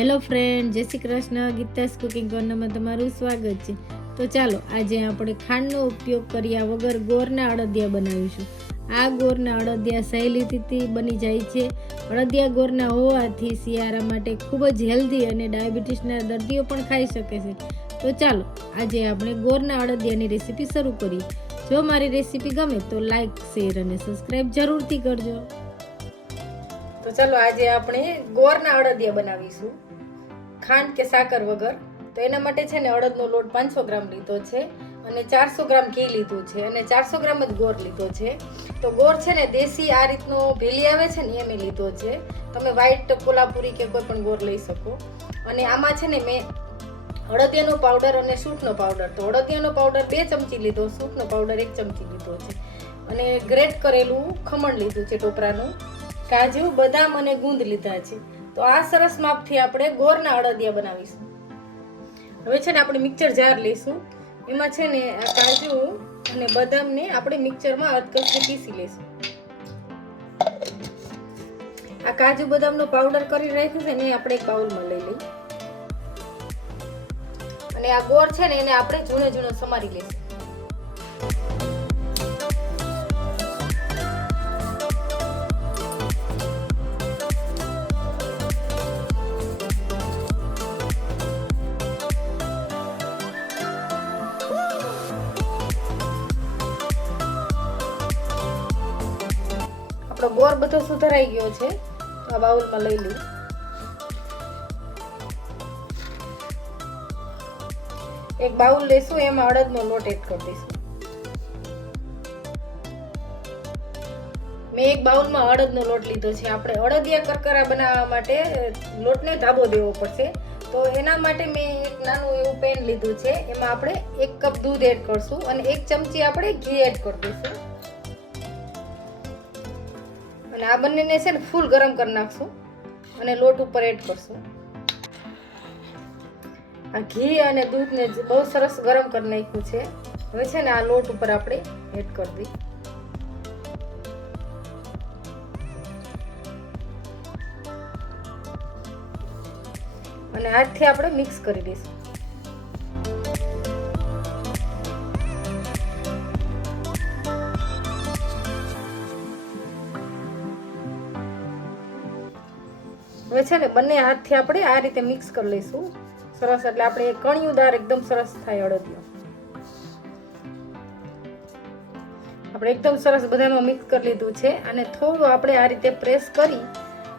Hello friend જય Shri Krishna. Geeta's cooking કોર્નરમાં તમારું સ્વાગત છે. તો ચાલો, આજે આપણે ખાંડનો ઉપયોગ કર્યા વગર ગોરના અડદિયા બનાવીશું. આ ગોરના અડદિયા સહેલીથી બની જાય છે. અડદિયા ગોરના હોવાથી શિયાળા માટે ખૂબ જ હેલ્ધી અને ડાયાબિટીસના દર્દીઓ પણ ખાઈ શકે છે. તો ચાલો, આજે આપણે ગોરના અડદિયાની રેસીપી શરૂ કરીએ. જો મારી રેસીપી ગમે તો લાઈક શેર અને સબસ્ક્રાઈબ જરૂરથી કરજો. તો ચાલો, આજે આપણે ગોરના અડદિયા બનાવીશું. ખાંડ કે સાકર વગર. તો એના માટે છે ને અડદનો લોટ પાંચસો ગ્રામ લીધો છે અને ચારસો ગ્રામ ઘી લીધું છે અને ચારસો ગ્રામ જ ગોળ લીધો છે. તો ગોળ છે ને દેશી આ રીતનો ભેલી આવે છે ને એ મેં લીધો છે. તમે વ્હાઈટ કોલ્હાપુરી કે કોઈ પણ ગોળ લઈ શકો. અને આમાં છે ને મેં હળદિયાનો પાવડર અને સૂટનો પાવડર તો હળદિયાનો પાવડર બે ચમચી લીધો સૂટનો પાવડર એક ચમચી લીધો છે. અને ગ્રેટ કરેલું ખમણ લીધું છે ટોપરાનું. કાજુ, બદામ અને ગુંદ લીધા છે. તો આ સરસ માપથી આપણે ગોરના અડદિયા બનાવીશું. હવે છે ને આપણે મિક્સર જાર લઈશું. એમાં છે ને આ કાજુ અને બદામને આપણે મિક્સરમાં અધકચરી પીસી લઈશું. આ કાજુ બદામનો પાવડર કરી રાખ્યું છે ને એ આપણે એક બાઉલમાં લઈ લઈએ. અને આ ગોળ છે ને એને આપણે ઝૂણે ઝૂણો સમારી લઈશું. આપણો ગોળ બધો સુધરાઈ ગયો છે, તો આ બાઉલમાં લઈ લઉં. એક બાઉલ લેશું, એમાં અડદનો લોટ એડ કરી દઈશું. મેં એક બાઉલમાં અડદનો લોટ લીધો છે. આપણે અડદિયા કરકરા બનાવવા માટે લોટને ધાબો દેવો પડશે. તો એના માટે મેં એક નાનું એવું પેન લીધું છે. એમાં આપણે એક કપ દૂધ એડ કરશું અને એક ચમચી આપણે ઘી એડ કરી દઈશું. અને આ બંનેને છે ને ફૂલ ગરમ કરી નાખશું અને લોટ ઉપર એડ કરશું. આ ઘી અને દૂધને બહુ સરસ ગરમ કરી નાખ્યું છે. હવે છે ને આ લોટ ઉપર આપણે એડ કરી દઈ અને હાથથી આપણે મિક્સ કરી દઈશું. હવે છે ને બંને હાથથી આપણે આ રીતે મિક્સ કરી લઈશું. સરસ, એટલે આપણે કણિયું દાળ એકદમ સરસ થાય અડદિયો. આપણે એકદમ સરસ બધામાં મિક્સ કરી લીધું છે અને થોડું આપણે આ રીતે પ્રેસ કરી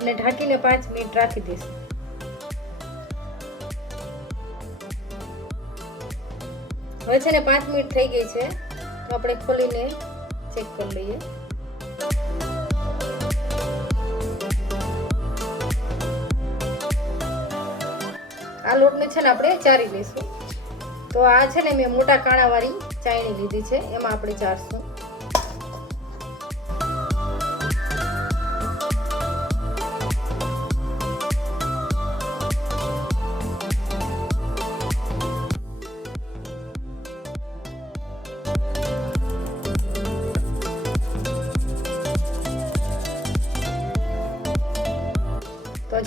અને ઢાંકીને પાંચ મિનિટ રાખી દઈશું. હવે છે ને પાંચ મિનિટ થઈ ગઈ છે, તો આપણે ખોલીને ચેક કરી લઈએ. આ લોટને છે ને આપણે ચારી લઈશું. તો આ છે ને મેં મોટા કાણાવાળી ચાયણી લીધી છે, એમાં આપણે ચારશું.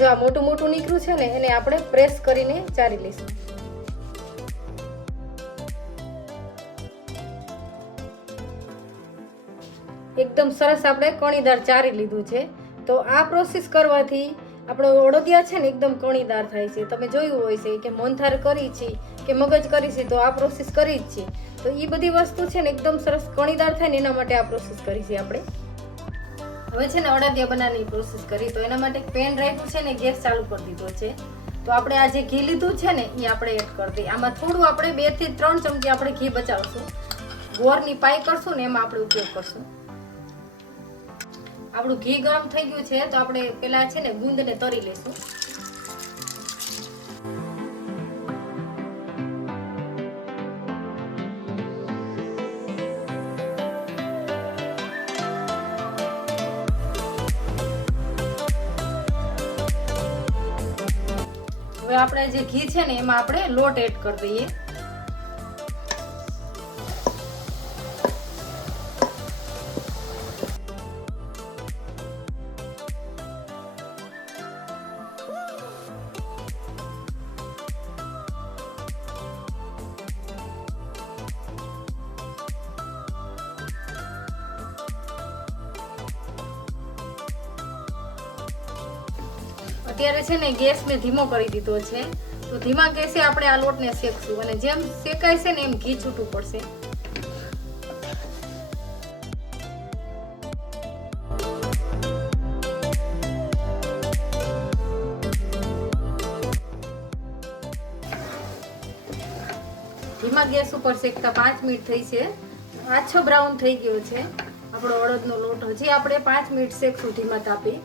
આ મોટું મોટું નીકળ્યું છે ને, એને આપણે પ્રેસ કરીને ચારી લઈશું. એકદમ સરસ આપણે કણીદાર ચારી લીધું છે. તો આ પ્રોસેસ કરવાથી આપણો અડદિયા છે ને, એકદમ કણીદાર થાય છે. તમે જોયું હોય છે કે મોનથાર કરી છે, કે મગજ કરી છે, તો આ પ્રોસેસ કરી જ છે. તો એ બધી વસ્તુ છે ને, એકદમ સરસ કણીદાર થાય ને, એના માટે આ પ્રોસેસ કરી છે આપણે. હવે છે ને અડદિયા બનાવવાની પ્રોસેસ કરી. તો એના માટે પેન રાખ્યું છે ને, ગેસ ચાલુ કરી દીધો છે. તો આપણે આ જે ઘી લીધું છે ને એ આપણે એડ કરી દઈએ. આમાં થોડું આપણે બેથી ત્રણ ચમચી આપણે ઘી બચાવશું. ગોરની પાઈ કરશું ને, એમાં આપણે ઉપયોગ કરશું. આપણું ઘી ગરમ થઈ ગયું છે, તો આપણે પેલા છે ને, ગુંદને તરી લઈશું. આપણે જે ઘી છે ને એમાં આપણે લોટ એડ કરી દઈએ. અત્યારે છે ને ગેસ મેં ધીમો કરી દીધો છે. તો ધીમા ગેસે આપણે આ લોટને શેકશું અને જેમ શેકાય છે ને એમ ઘી છૂટું પડશે. ધીમા ગેસ ઉપર શેકતા પાંચ મિનિટ થઈ છે. આછો બ્રાઉન થઈ ગયો છે. આપણો અડદનો લોટ હજી આપણે પાંચ મિનિટ શેકશું ધીમા તાપે.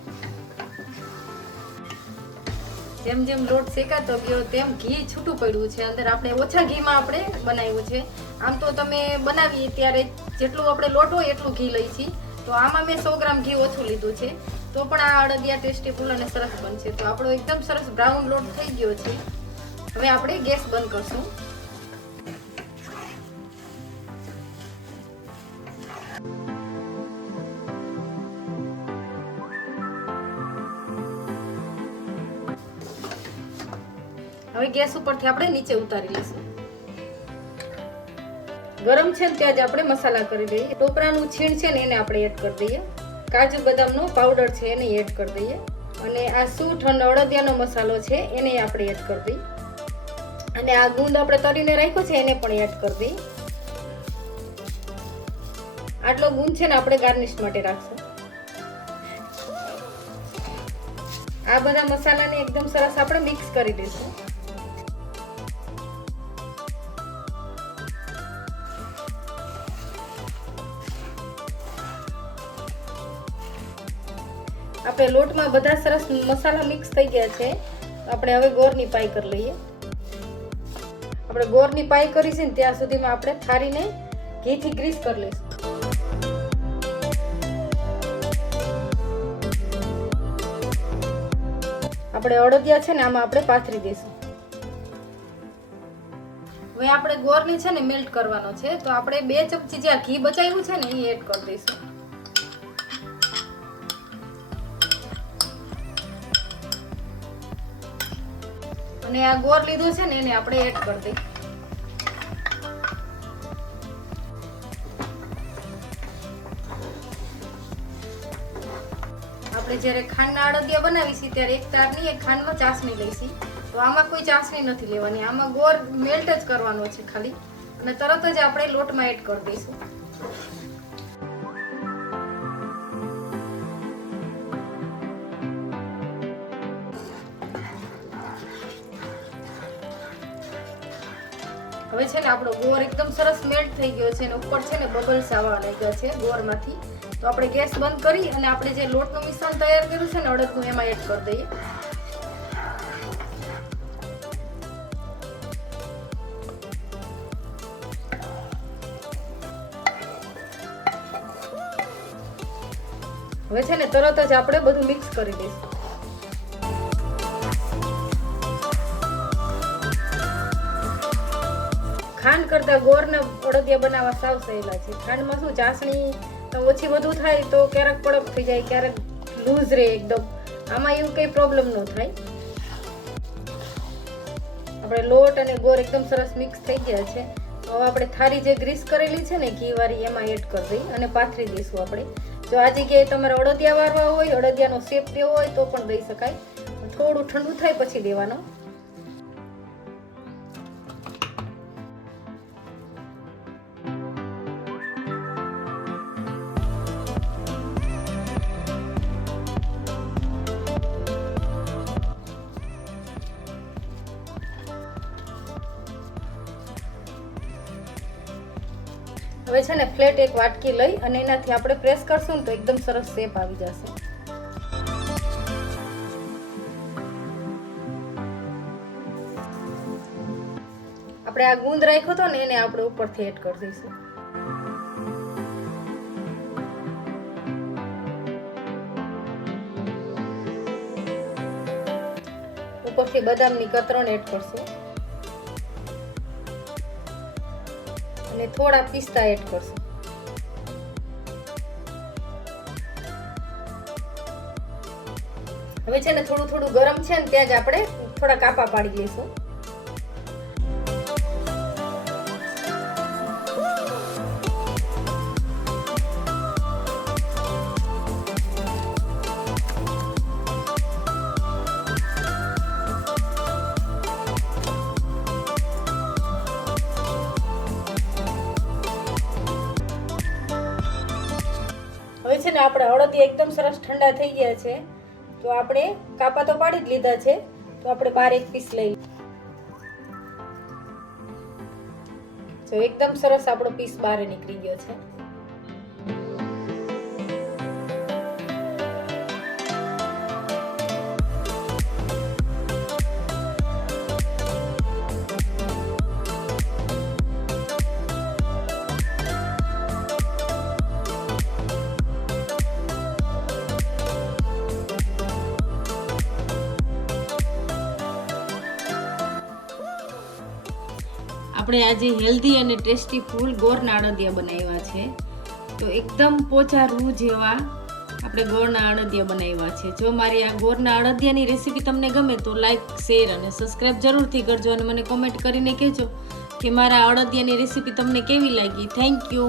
જેમ જેમ લોટ શેકાતો ગયો, તેમ ઘી છૂટું પડ્યું છે. અંદર આપણે ઓછા ઘીમાં આપણે બનાવ્યું છે. આમ તો તમે બનાવીએ ત્યારે જેટલું આપણે લોટ હોય એટલું ઘી લઈ છીએ. તો આમાં મેં સો ગ્રામ ઘી ઓછું લીધું છે. તો પણ આ અડદિયા ટેસ્ટી ફૂલ અને સરસ બનશે. તો આપણો એકદમ સરસ બ્રાઉન લોટ થઈ ગયો છે. હવે આપણે ગેસ બંધ કરશું. ગેસ ઉપરથી આપણે નીચે ઉતારી લઈશું. ગરમ છે ને ત્યાં જ આપણે મસાલા કરી દઈએ. ટોપરાનું છીણ છે ને એને આપણે એડ કરી દઈએ. કાજુ બદામનો પાવડર છે એને એડ કરી દઈએ. અને આ સૂઠ અને અડદિયાનો મસાલો છે એને આપણે એડ કરી દઈએ. અને આ ગુંદ આપણે તરીને રાખ્યો છે એને પણ એડ કરી દઈએ. આટલો ગુંદ છે ને આપણે ગાર્નિશ માટે રાખશું. આ બધા મસાલાને એકદમ સરસ આપણે મિક્સ કરી દઈશું. આપણે લોટમાં બધા સરસ મસાલા મિક્સ થઈ ગયા છે. આપણે હવે ગોળની પાઈ કરી લઈએ. આપણે ગોળની પાઈ છે ને ત્યાં સુધીમાં આપણે થારીને ઘીથી ગ્રીસ કરી લઈશું. આપણે અડદિયા છે ને આમાં આપણે પાથરી દઈશું. હવે આપણે ગોરને છે ને મેલ્ટ કરવાનો છે, તો આપણે બે ચમચી જ્યાં ઘી બચાવ્યું છે ને એ એડ કરી દઈશું. અને આ ગોળ લીધું છે ને એને આપણે એડ કરી દઈએ. આપણે જ્યારે ખાંડના અડદિયા બનાવીશી ત્યારે એક તારની એક ખાંડમાં ચાસણી લઈશી. તો આમાં કોઈ ચાસણી નથી લેવાની. આમાં ગોળ મેલ્ટ જ કરવાનો છે ખાલી. અને તરત જ આપણે લોટમાં એડ કરી દઈશું. હવે છે ને આપણો ગોળ એકદમ સરસ મેલ્ટ થઈ ગયો છે અને ઉપર છે ને બબલ્સ આવવા લાગ્યા છે ગોળમાંથી તો આપણે ગેસ બંધ કરી અને આપણે જે લોટનું મિશ્રણ તૈયાર કર્યું છે ને અડદનું, એમાં એડ કરી દઈએ. હવે છે ને તરત જ આપણે બધું મિક્સ કરી દઈશું. ખાંડ કરતા ગોળના અડદિયા બનાવવા સાવ સહેલા છે. ખાંડમાં શું ચાસણી ઓછી વધુ થાય તો ક્યારેક કડક થઈ જાય, ક્યારેક લૂઝ રહે એકદમ. આમાં એવું કંઈ પ્રોબ્લેમ ન થાય. આપણે લોટ અને ગોર એકદમ સરસ મિક્સ થઈ ગયા છે. હવે આપણે થાળી જે ગ્રીસ કરેલી છે ને ઘીવાળી એમાં એડ કરી દઈ અને પાથરી દઈશું આપણે. જો આ જગ્યાએ તમારે અડદિયા વારવા હોય, અડદિયાનો શેપ દેવો હોય તો પણ દઈ શકાય. થોડું ઠંડુ થાય પછી દેવાનો. હવે છે ને ફ્લેટ એક વાટકી લઈ અને એનાથી આપણે પ્રેસ કરશું ને તો એકદમ સરસ શેપ આવી જશે. આપણે આ ગુંદ રાખ્યો હતો ને એને આપણે ઉપરથી એડ કરી દઈશું. ઉપરથી બદામની કતરણ એડ કરશું. અને થોડા પિસ્તા એડ કરશું. હવે છે ને થોડું થોડું ગરમ છે ને ત્યાં જ આપણે થોડા કાપા પાડી લઈશું. ને આપણે અડદિયા એકદમ સરસ ઠંડા થઈ ગયા છે, તો આપણે કાપા તો પાડી જ લીધા છે, તો આપણે બાર એક પીસ લઈ. જો એકદમ સરસ આપણો પીસ બહાર નીકળી ગયો છે આપણે આજે હેલ્ધી અને ટેસ્ટી ફૂલ ગોળના અડદિયા બનાવ્યા છે. તો એકદમ પોચા રૂ જેવા આપણે ગોળના અડદિયા બનાવ્યા છે. જો મારી આ ગોળના અડદિયાની રેસીપી તમને ગમે તો લાઈક શેર અને સબસ્ક્રાઈબ જરૂરથી કરજો અને મને કોમેન્ટ કરીને કહેજો કે મારા અડદિયાની રેસીપી તમને કેવી લાગી. Thank you